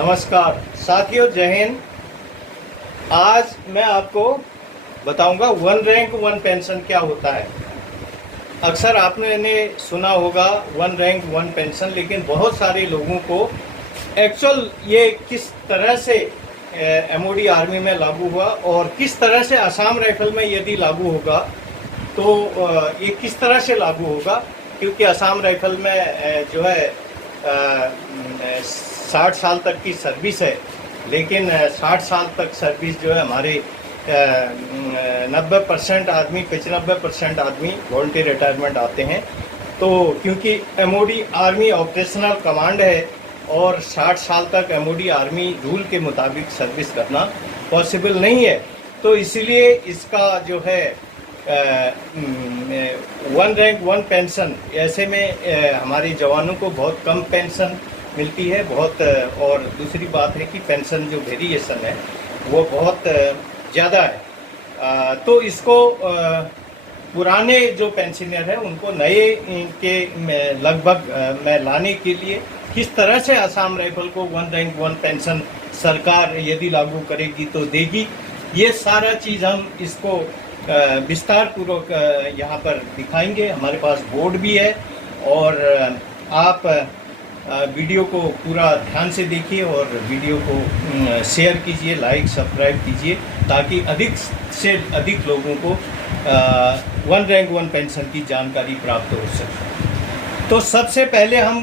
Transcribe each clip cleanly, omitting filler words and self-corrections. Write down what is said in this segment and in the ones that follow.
नमस्कार साथियों, जय हिंद। आज मैं आपको बताऊंगा वन रैंक वन पेंशन क्या होता है। अक्सर आपने सुना होगा वन रैंक वन पेंशन, लेकिन बहुत सारे लोगों को एक्चुअल ये किस तरह से एमओडी आर्मी में लागू हुआ और किस तरह से असम राइफल में यदि लागू होगा तो ये किस तरह से लागू होगा, क्योंकि असम राइफल में जो है 60 साल तक की सर्विस है, लेकिन 60 साल तक सर्विस जो है हमारे 90% आदमी 95% आदमी वॉलंटियर रिटायरमेंट आते हैं। तो क्योंकि एमओडी आर्मी ऑपरेशनल कमांड है और 60 साल तक एमओडी आर्मी रूल के मुताबिक सर्विस करना पॉसिबल नहीं है, तो इसीलिए इसका जो है वन रैंक वन पेंशन, ऐसे में हमारे जवानों को बहुत कम पेंशन मिलती है बहुत, और दूसरी बात है कि पेंशन जो वेरिएशन है वो बहुत ज़्यादा है। तो इसको पुराने जो पेंशनर हैं उनको नए के लगभग में लाने के लिए किस तरह से असम राइफल को वन रैंक वन पेंशन सरकार यदि लागू करेगी तो देगी, ये सारा चीज़ हम इसको विस्तार पूर्वक यहाँ पर दिखाएंगे। हमारे पास बोर्ड भी है और आप वीडियो को पूरा ध्यान से देखिए और वीडियो को शेयर कीजिए, लाइक सब्सक्राइब कीजिए, ताकि अधिक से अधिक लोगों को वन रैंक वन पेंशन की जानकारी प्राप्त हो सके। तो सबसे पहले हम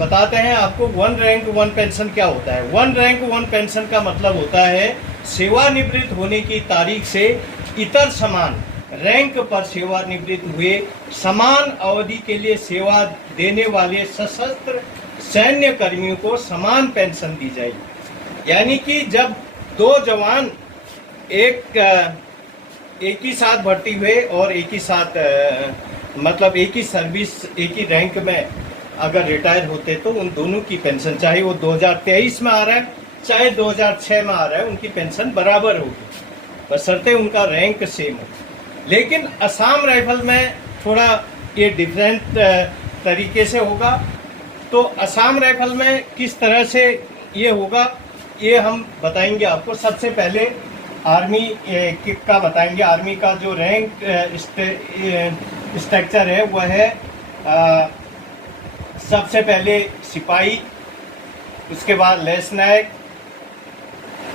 बताते हैं आपको वन रैंक वन पेंशन क्या होता है। वन रैंक वन पेंशन का मतलब होता है सेवानिवृत्त होने की तारीख से इतर समान रैंक पर सेवानिवृत्त हुए समान अवधि के लिए सेवा देने वाले सशस्त्र सैन्य कर्मियों को समान पेंशन दी जाएगी। यानी कि जब दो जवान एक ही साथ भर्ती हुए और एक ही साथ मतलब एक ही सर्विस एक ही रैंक में अगर रिटायर होते तो उन दोनों की पेंशन, चाहे वो 2023 में आ रहा है चाहे 2006 में आ रहा है, उनकी पेंशन बराबर होगी, बशर्ते उनका रैंक सेम हो। लेकिन असम राइफल में थोड़ा ये डिफरेंट तरीके से होगा। तो असम राइफल में किस तरह से ये होगा ये हम बताएंगे आपको। सबसे पहले आर्मी का बताएंगे। आर्मी का जो रैंक स्ट्रक्चर है वह है सबसे पहले सिपाही, उसके बाद लेस नायक,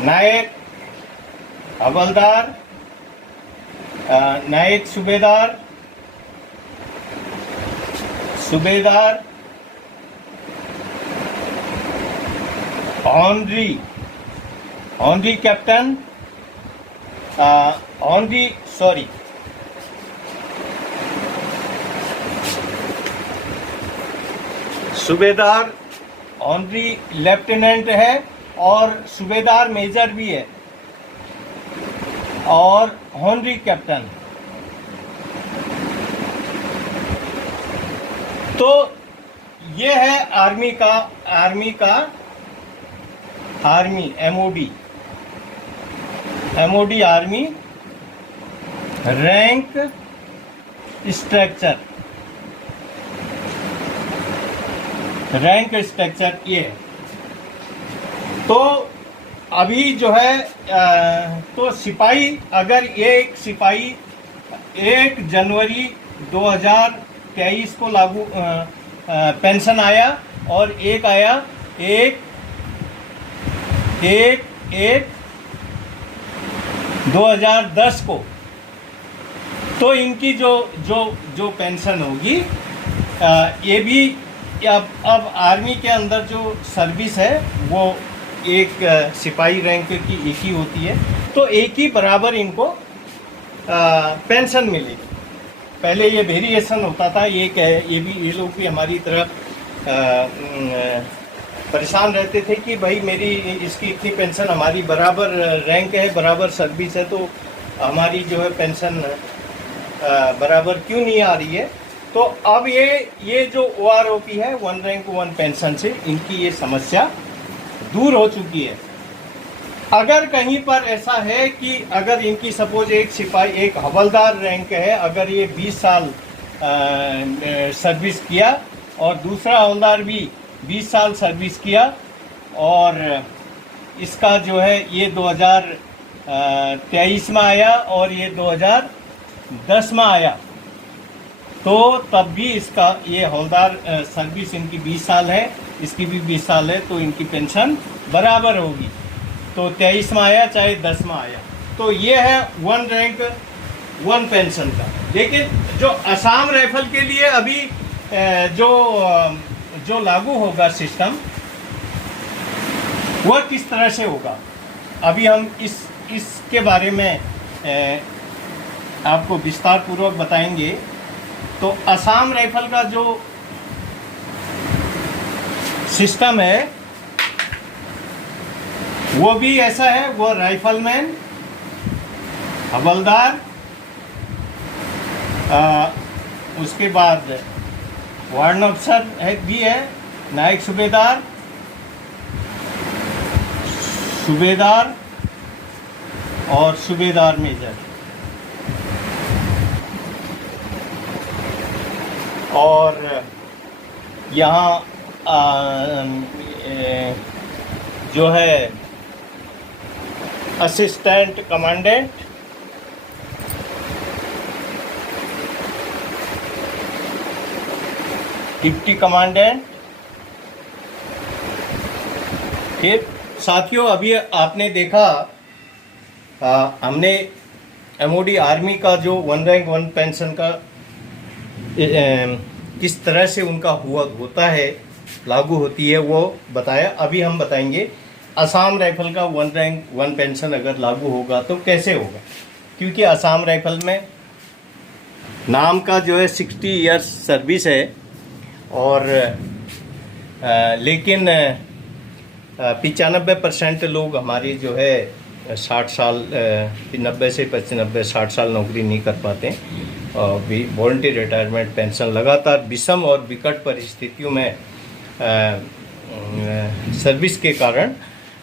नायक, हवलदार, नायक सूबेदार, सूबेदार, ऑनरी कैप्टन, सूबेदार, ऑनरी लेफ्टिनेंट है और सूबेदार मेजर भी है, और ऑनरी कैप्टन। तो ये है army MoD army rank structure ये है। तो अभी जो है तो सिपाही, अगर एक सिपाही 1 जनवरी 2023 को लागू पेंशन आया और एक आया 1/1/2010 को, तो इनकी जो पेंशन होगी ये भी अब आर्मी के अंदर जो सर्विस है वो एक सिपाही रैंक की एक ही होती है, तो एक ही बराबर इनको पेंशन मिलेगी। पहले ये वेरिएशन होता था, ये लोग भी हमारी तरह परेशान रहते थे कि भाई मेरी इसकी इतनी पेंशन, हमारी बराबर रैंक है, बराबर सर्विस है, तो हमारी जो है पेंशन बराबर क्यों नहीं आ रही है। तो अब ये जो OROP है वन रैंक वन पेंशन से इनकी ये समस्या दूर हो चुकी है। अगर कहीं पर ऐसा है कि अगर इनकी सपोज एक सिपाही, एक हवलदार रैंक है, अगर ये 20 साल सर्विस किया और दूसरा हवलदार भी 20 साल सर्विस किया, और इसका जो है ये 2023 में आया और ये 2010 में आया। तो तब भी इसका ये हौलदार सर्विस इनकी 20 साल है, इसकी भी 20 साल है, तो इनकी पेंशन बराबर होगी। तो 23 में आया चाहे 10 में आया। तो ये है 1 रैंक 1 पेंशन का। लेकिन जो असम राइफल के लिए अभी जो लागू होगा सिस्टम, वह किस तरह से होगा, अभी हम इसके बारे में आपको विस्तार पूर्वक बताएंगे। तो असम राइफल का जो सिस्टम है वो भी ऐसा है, वो राइफलमैन, हवलदार, उसके बाद वार्ड अफसर भी है, नायक सूबेदार, सूबेदार और सूबेदार मेजर। और यहाँ जो है असिस्टेंट कमांडेंट, डिप्टी कमांडेंट। फिर साथियों, अभी आपने देखा हमने एमओडी आर्मी का जो 1 रैंक 1 पेंशन का किस तरह से उनका होता है, लागू होती है, वो बताया। अभी हम बताएंगे असम राइफल का 1 रैंक 1 पेंशन अगर लागू होगा तो कैसे होगा। क्योंकि असम राइफल में नाम का जो है 60 इयर्स सर्विस है, और लेकिन 95% लोग हमारी जो है 60 साल 90 से 95 60 साल नौकरी नहीं कर पाते। वॉलंटरी रिटायरमेंट पेंशन लगातार विषम और विकट परिस्थितियों में सर्विस के कारण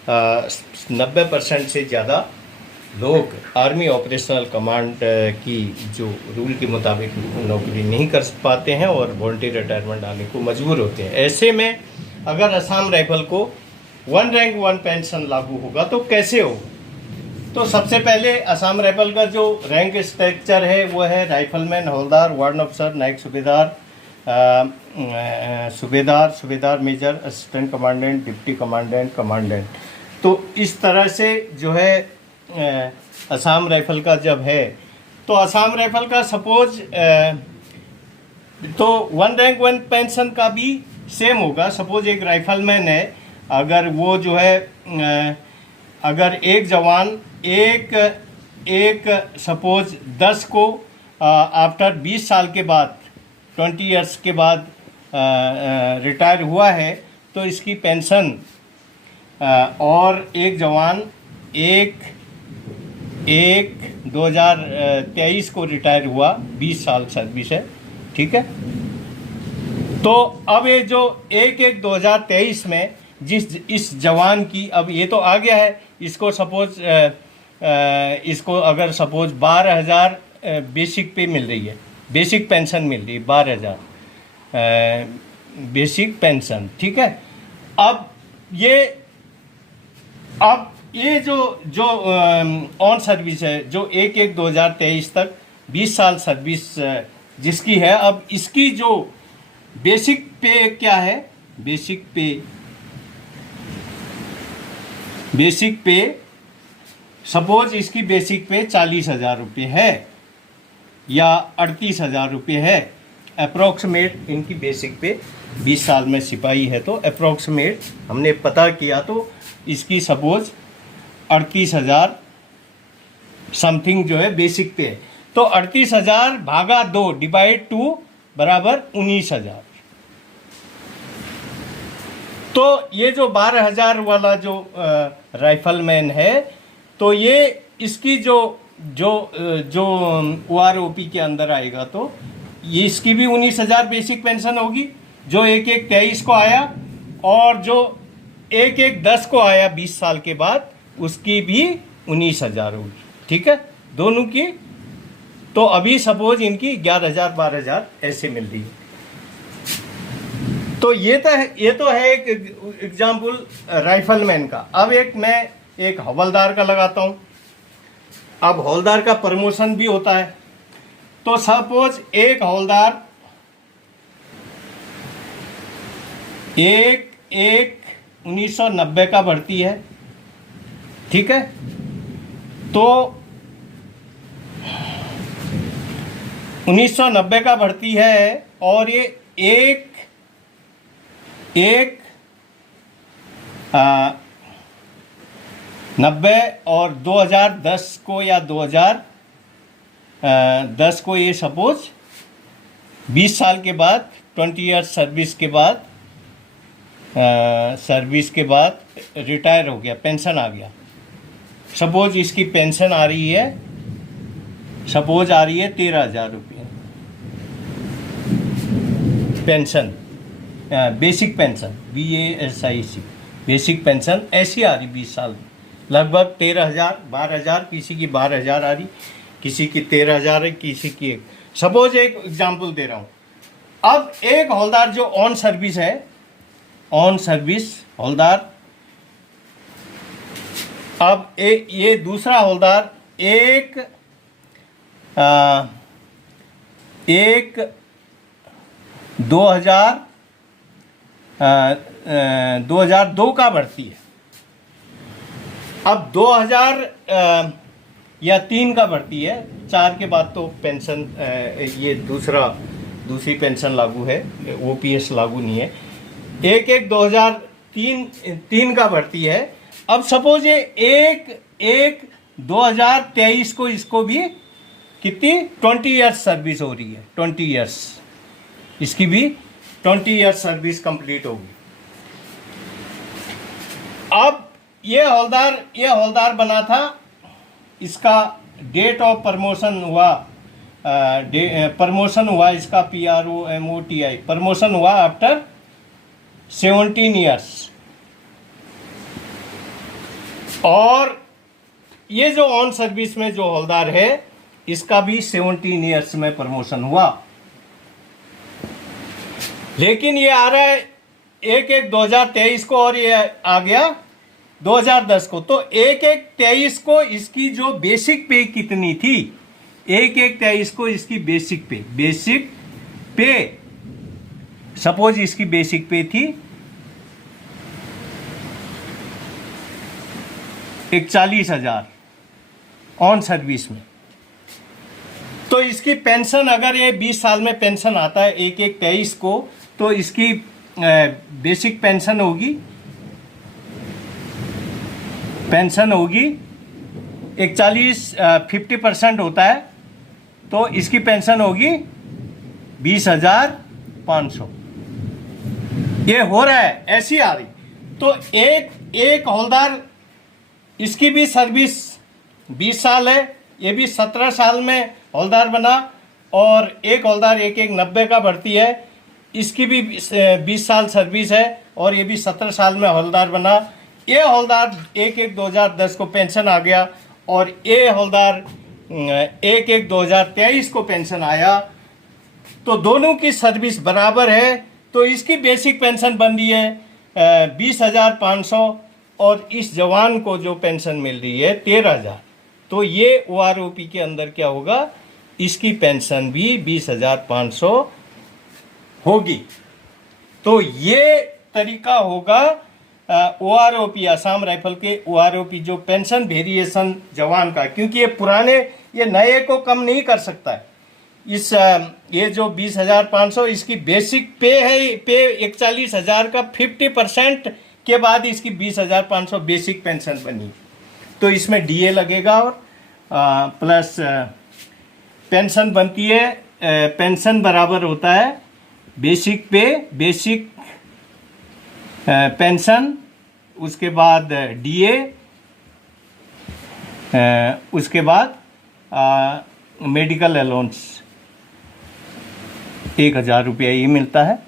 90% से ज़्यादा लोग आर्मी ऑपरेशनल कमांड की जो रूल के मुताबिक नौकरी नहीं कर पाते हैं और वॉलंटरी रिटायरमेंट आने को मजबूर होते हैं। ऐसे में अगर असम राइफल को 1 रैंक 1 पेंशन लागू होगा तो कैसे होगा। तो सबसे पहले असम राइफल का जो रैंक स्ट्रक्चर है वो है राइफलमैन, हवलदार, वार्ड अफसर, नायक सूबेदार, सूबेदार major, assistant commandant, deputy commandant, commandant. तो इस तरह से जो है असम राइफल का जब है, तो असम राइफल का सपोज तो 1 रैंक 1 पेंशन का भी सेम होगा। सपोज एक राइफलमैन है, अगर वो जो है अगर एक जवान एक सपोज 10 को आफ्टर 20 साल के बाद 20 इयर्स के बाद रिटायर हुआ है तो इसकी पेंशन, और एक जवान 2023 को रिटायर हुआ, 20 साल सर्विस है, ठीक है। तो अब ये जो 1/1/2023 में इस जवान की, अब ये तो आ गया है, इसको सपोज इसको अगर सपोज 12,000 बेसिक पे मिल रही है, बेसिक पेंशन मिल रही है 12,000 बेसिक पेंशन, ठीक है। अब ये जो ऑन सर्विस है, जो 1/1/2023 तक 20 साल सर्विस जिसकी है, अब इसकी जो बेसिक पे क्या है, बेसिक पे सपोज इसकी बेसिक पे 40,000 रुपये है या 38,000 रुपये है, अप्रोक्सीमेट इनकी बेसिक पे 20 साल में सिपाही है तो अप्रोक्सीमेट हमने पता किया तो इसकी सपोज 38,000 समथिंग जो है बेसिक पे है। तो 38,000 भागा 2 डिवाइड 2 बराबर 19,000। तो ये जो 12,000 वाला जो राइफलमैन है, तो ये इसकी जो OROP के अंदर आएगा तो ये इसकी भी 19,000 बेसिक पेंशन होगी, जो 1/1/23 को आया, और जो 1/1/10 को आया 20 साल के बाद, उसकी भी 19,000 होगी, ठीक है, दोनों की। तो अभी सपोज इनकी 11,000 12,000 ऐसे मिल रही है। तो ये तो है एक एग्जाम्पल राइफलमैन का। अब मैं एक हवलदार का लगाता हूँ। अब हवलदार का प्रमोशन भी होता है। तो सपोज एक हवलदार 1990 का भर्ती है, ठीक है। तो 1990 का भर्ती है और ये एक 90 और 2010 को या 2010 को ये सपोज 20 साल के बाद 20 ईयर्स सर्विस के बाद रिटायर हो गया, पेंशन आ गया। सपोज इसकी पेंशन आ रही है, 13,000 रुपये pension, basic pension, BASIC basic pension ऐसी आ रही 20 साल में, लगभग 13,000 12,000, किसी की 12,000 आ रही, किसी की 13,000 है, किसी की सपोज एक एग्जांपल दे रहा हूँ। अब एक हवलदार जो ऑन सर्विस है, ऑन सर्विस हवलदार, अब ये दूसरा हवलदार एक 2002 का भर्ती है। अब 2000 या 3 का भर्ती है, 4 के बाद तो पेंशन, ये दूसरी पेंशन लागू है, OPS लागू नहीं है। 2003 का भर्ती है। अब सपोज ये एक 2023 को इसको भी कितनी 20 ईयर्स सर्विस हो रही है, 20 ईयर्स, इसकी भी 20 ईयर्स सर्विस कंप्लीट होगी। अब ये हवलदार बना था, इसका डेट ऑफ प्रमोशन हुआ इसका PROMOTI, प्रमोशन हुआ आफ्टर 17 ईयर्स। और ये जो ऑन सर्विस में जो हवलदार है, इसका भी 17 ईयर्स में प्रमोशन हुआ। लेकिन ये आ रहा है 1/1/2023 को और ये आ गया 2010 को। तो 1/1/23 को इसकी जो बेसिक पे कितनी थी, 1/1/23 को इसकी बेसिक पे सपोज इसकी बेसिक पे थी 41,000 ऑन सर्विस में। तो इसकी पेंशन, अगर ये 20 साल में पेंशन आता है 1/1/23 को, तो इसकी बेसिक पेंशन होगी 50% होता है, तो इसकी पेंशन होगी 20,500। ये हो रहा है, ऐसी आ रही। तो एक हवलदार, इसकी भी सर्विस 20 साल है, ये भी 17 साल में हवलदार बना। और एक हवलदार 1/1/90 का भर्ती है, इसकी भी 20 साल सर्विस है और ये भी 17 साल में हवलदार बना। ये हवलदार 1/1/2010 को पेंशन आ गया और ये हवलदार 1/1/2023 को पेंशन आया। तो दोनों की सर्विस बराबर है, तो इसकी बेसिक पेंशन बन रही है 20,500 और इस जवान को जो पेंशन मिल रही है 13,000। तो ये OROP के अंदर क्या होगा, इसकी पेंशन भी 20,500 होगी। तो ये तरीका होगा OROP, असम राइफल के OROP जो पेंशन वेरिएशन जवान का, क्योंकि ये पुराने, ये नए को कम नहीं कर सकता है। ये जो 20,500 इसकी बेसिक पे है, पे 41,000 का 50% के बाद इसकी 20,500 बेसिक पेंशन बनी। तो इसमें DA लगेगा और प्लस पेंशन बनती है। पेंशन बराबर होता है बेसिक पे, बेसिक पेंशन, उसके बाद DA, उसके बाद मेडिकल अलाउंस 1,000 रुपया ये मिलता है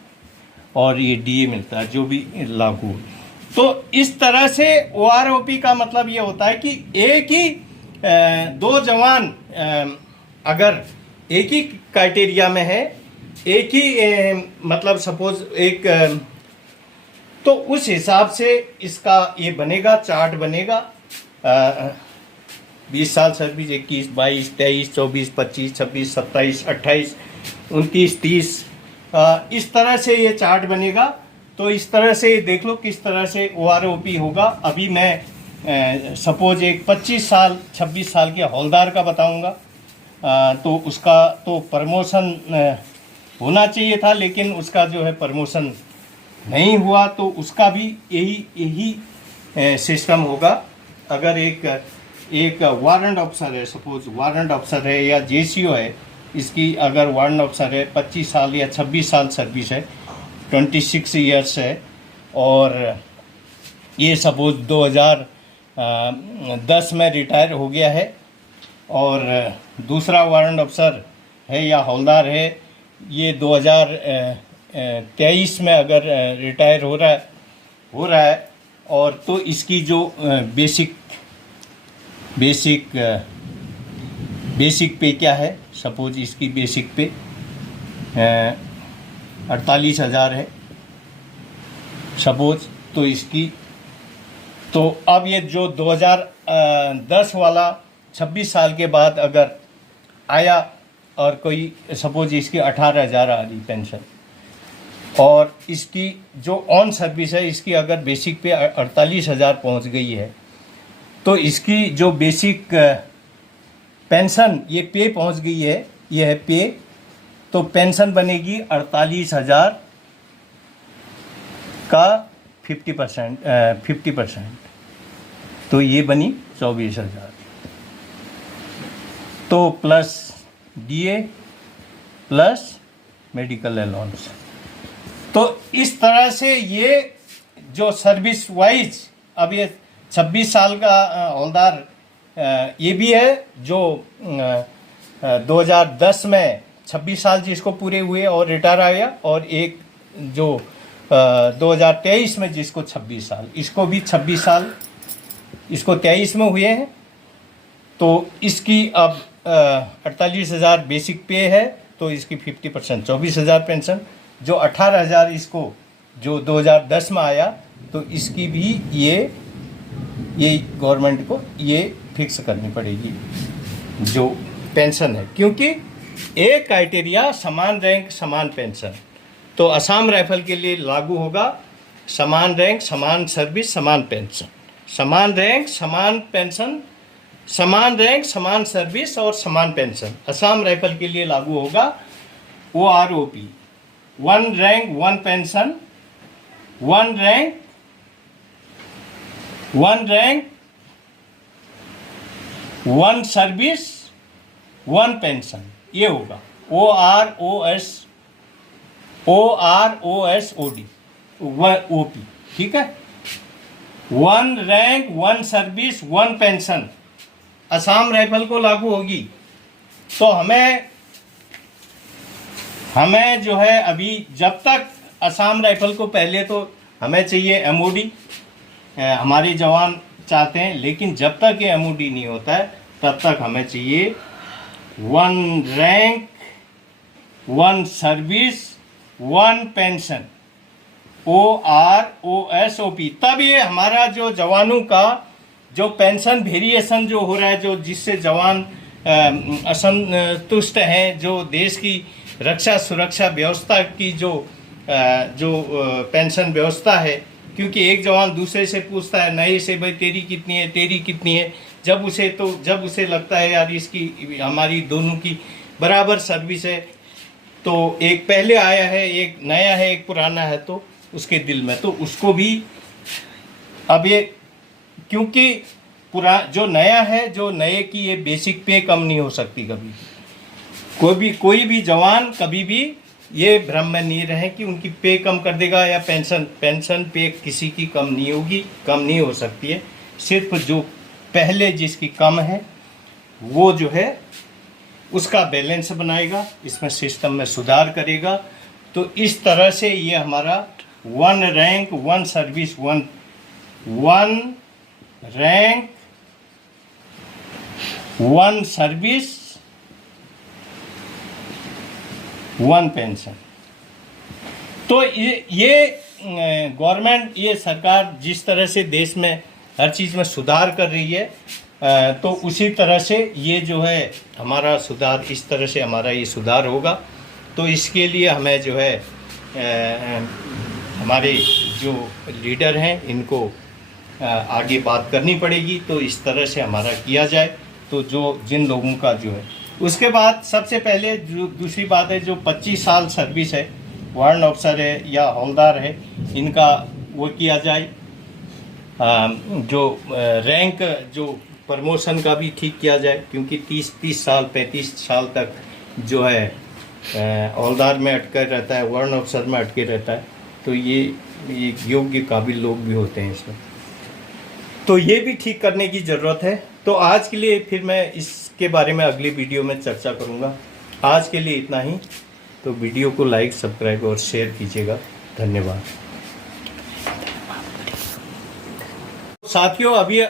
और ये DA मिलता है जो भी लागू। तो इस तरह से OROP का मतलब ये होता है कि एक ही दो जवान अगर एक ही क्राइटेरिया में है, एक ही मतलब सपोज एक तो उस हिसाब से इसका ये बनेगा, चार्ट बनेगा। 20 साल सर्विस, 21, 22, 23, 24, 25, 26, 27, 28, 29, 30, इस तरह से ये चार्ट बनेगा। तो इस तरह से देख लो किस तरह से OROP होगा। अभी मैं सपोज एक 25 साल 26 साल के हौलदार का बताऊंगा। तो उसका तो प्रमोशन होना चाहिए था, लेकिन उसका जो है प्रमोशन नहीं हुआ, तो उसका भी यही सिस्टम होगा। अगर एक वारंट ऑफिसर है, सपोज वारंट ऑफिसर है या JCO है, इसकी अगर वारंट ऑफिसर है 25 साल या 26 साल सर्विस है, 26 ईयर्स है, और ये सपोज 2010 में रिटायर हो गया है, और दूसरा वारंट ऑफिसर है या हौलदार है ये 2023 में अगर रिटायर हो रहा है, और तो इसकी जो बेसिक पे क्या है, सपोज इसकी बेसिक पे 48,000 है सपोज। तो इसकी तो अब ये जो 2010 वाला 26 साल के बाद अगर आया और कोई सपोज इसकी 18,000 आ रही पेंशन, और इसकी जो ऑन सर्विस है इसकी अगर बेसिक पे 48,000 पहुंच गई है, तो इसकी जो बेसिक पेंशन ये पे पहुंच गई है, ये है पे, तो पेंशन बनेगी 48,000 का 50%, तो ये बनी 24,000, तो plus DA plus medical allowance. तो इस तरह से ये जो सर्विस वाइज, अब ये 26 साल का हौलदार ये भी है जो 2010 में 26 साल जिसको पूरे हुए और रिटायर आ गया, और एक जो 2023 में जिसको 26 साल, इसको भी 26 साल, इसको 23 में हुए हैं। तो इसकी अब 48,000 बेसिक पे है, तो इसकी 50% 24,000 पेंशन, जो 18,000 इसको जो 2010 में आया, तो इसकी भी ये गवर्नमेंट को ये फिक्स करनी पड़ेगी जो पेंशन है, क्योंकि एक क्राइटेरिया समान रैंक समान पेंशन। तो असम राइफल के लिए लागू होगा समान रैंक समान सर्विस समान पेंशन, समान रैंक समान पेंशन, समान रैंक समान सर्विस और समान पेंशन। असम राइफल के लिए लागू होगा OROP, 1 rank 1 pension, 1 rank 1 service 1 pension, ये होगा OROSOD OP, ठीक है। 1 rank 1 service 1 pension Assam rifle को लागू होगी। तो हमें जो है अभी जब तक असम राइफल को, पहले तो हमें चाहिए MOD, हमारे जवान चाहते हैं, लेकिन जब तक ये MOD नहीं होता है तब तक हमें चाहिए 1 रैंक 1 सर्विस 1 पेंशन OROSOP। तब ये हमारा जो जवानों का जो पेंशन वेरिएशन जो हो रहा है, जो जिससे जवान असंतुष्ट हैं, जो देश की रक्षा सुरक्षा व्यवस्था की जो पेंशन व्यवस्था है, क्योंकि एक जवान दूसरे से पूछता है नए से, भाई तेरी कितनी है, जब उसे लगता है यार इसकी हमारी दोनों की बराबर सर्विस है, तो एक पहले आया है, एक नया है, एक पुराना है, तो उसके दिल में तो उसको भी अब ये, क्योंकि जो नया है, जो नए की ये बेसिक पे कम नहीं हो सकती कभी। कोई भी जवान कभी भी ये भ्रम में नहीं रहे कि उनकी पे कम कर देगा या पेंशन पे किसी की कम नहीं होगी, कम नहीं हो सकती है। सिर्फ जो पहले जिसकी कम है वो जो है उसका बैलेंस बनाएगा, इसमें सिस्टम में सुधार करेगा। तो इस तरह से ये हमारा 1 rank 1 service 1 rank 1 service 1 pension. तो ये गवर्नमेंट, ये सरकार जिस तरह से देश में हर चीज़ में सुधार कर रही है, तो उसी तरह से ये जो है हमारा सुधार, इस तरह से हमारा ये सुधार होगा। तो इसके लिए हमें जो है हमारे जो लीडर हैं इनको आगे बात करनी पड़ेगी, तो इस तरह से हमारा किया जाए। तो जो जिन लोगों का जो है, उसके बाद सबसे पहले जो दूसरी बात है, जो 25 साल सर्विस है, वार्ड ऑफिसर है या हवलदार है, इनका वो किया जाए। जो रैंक, जो प्रमोशन का भी ठीक किया जाए, क्योंकि 30 साल 35 साल तक जो है हवलदार में अटके रहता है, वार्ड ऑफिसर में अटके रहता है, तो ये योग्य काबिल लोग भी होते हैं इसमें, तो ये भी ठीक करने की ज़रूरत है। तो आज के लिए फिर मैं इसके बारे में अगली वीडियो में चर्चा करूँगा। आज के लिए इतना ही। तो वीडियो को लाइक, सब्सक्राइब और शेयर कीजिएगा। धन्यवाद साथियों। अभी